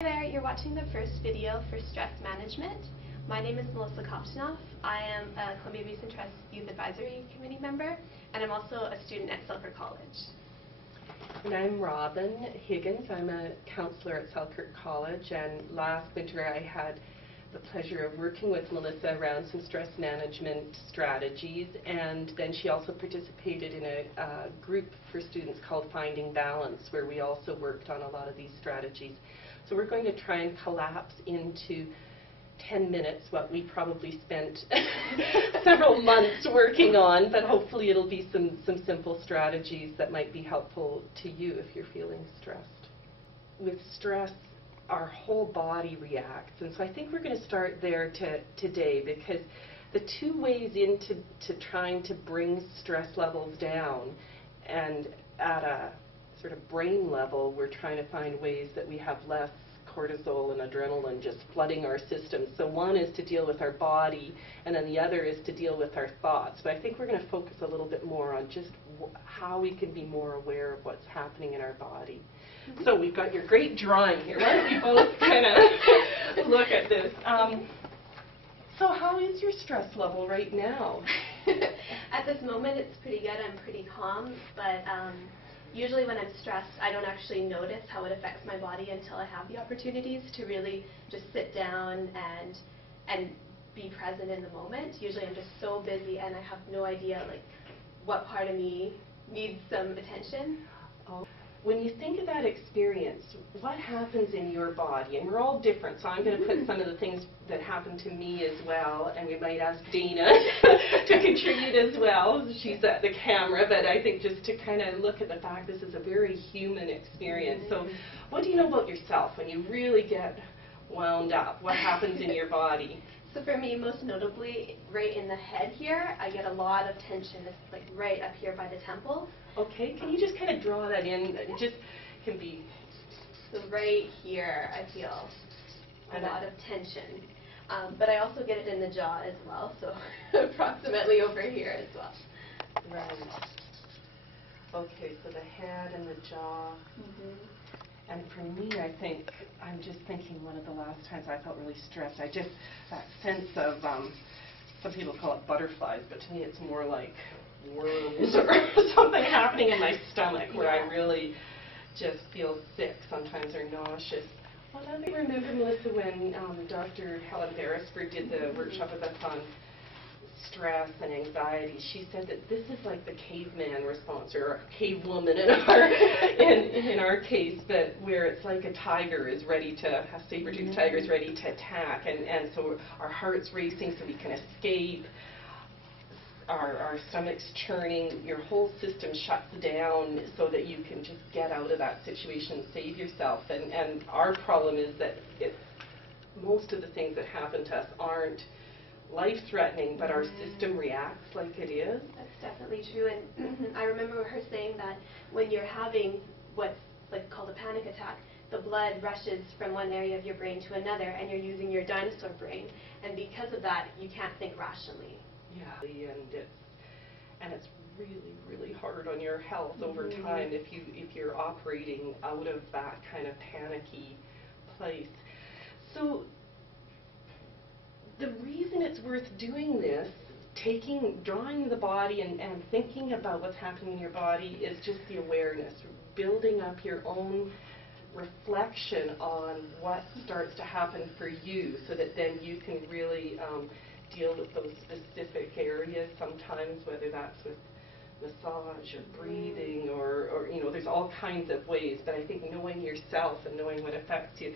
Hi there, you're watching the first video for stress management. My name is Melissa Kopchnoff. I am a Columbia Basin Trust Youth Advisory Committee member, and I'm also a student at Selkirk College. And I'm Robin Higgins. I'm a counselor at Selkirk College, and last winter I had the pleasure of working with Melissa around some stress management strategies, and then she also participated in a group for students called Finding Balance, where we also worked on a lot of these strategies. So we're going to try and collapse into 10 minutes what we probably spent several months working on, but hopefully it'll be some simple strategies that might be helpful to you if you're feeling stressed. With stress, our whole body reacts, and so I think we're going to start there today, because the two ways into trying to bring stress levels down, and at a sort of brain level, we're trying to find ways that we have less cortisol and adrenaline just flooding our system. So one is to deal with our body, and then the other is to deal with our thoughts. But I think we're going to focus a little bit more on just how we can be more aware of what's happening in our body. So we've got your great drawing here. Why don't we both kind of look at this? So how is your stress level right now? At this moment, it's pretty good. I'm pretty calm, but usually when I'm stressed, I don't actually notice how it affects my body until I have the opportunities to really just sit down and be present in the moment. Usually I'm just so busy and I have no idea like what part of me needs some attention. When you think of that experience, what happens in your body? And we're all different, so I'm going to put some of the things that happened to me as well, and we might ask Dana to contribute as well. She's at the camera, but I think just to kind of look at the fact this is a very human experience. So what do you know about yourself when you really get wound up? What happens in your body? So for me, most notably, right in the head here, I get a lot of tension. It's like right up here by the temple. Okay, can you just kind of draw that in? It just can be... So right here, I feel a lot of tension. But I also get it in the jaw as well, so approximately over here as well. Right. Okay, so the head and the jaw. And for me, I think, I'm just thinking one of the last times I felt really stressed, that sense of, some people call it butterflies, but to me it's more like worms or something happening in my stomach where I really just feel sick sometimes or nauseous. Well, I remember, Melissa, when Dr. Helen Beresford did the workshop with us on stress and anxiety, she said that this is like the caveman response, or cave woman in our case, but where it's like a tiger is ready to, a saber-toothed tiger is ready to attack, and so our heart's racing so we can escape, our stomach's churning, your whole system shuts down so that you can just get out of that situation and save yourself. And our problem is that most of the things that happen to us aren't life-threatening, but our system reacts like it is. That's definitely true, and I remember her saying that when you're having what's like called a panic attack, the blood rushes from one area of your brain to another, and you're using your dinosaur brain, and because of that, you can't think rationally. Yeah, and it's really, really hard on your health over time if you're operating out of that kind of panicky place. So the reason it's worth doing this, drawing the body and thinking about what's happening in your body, is just the awareness, building up your own reflection on what starts to happen for you, so that then you can really deal with those specific areas sometimes, whether that's with massage or breathing or you know, there's all kinds of ways, but I think knowing yourself and knowing what affects you.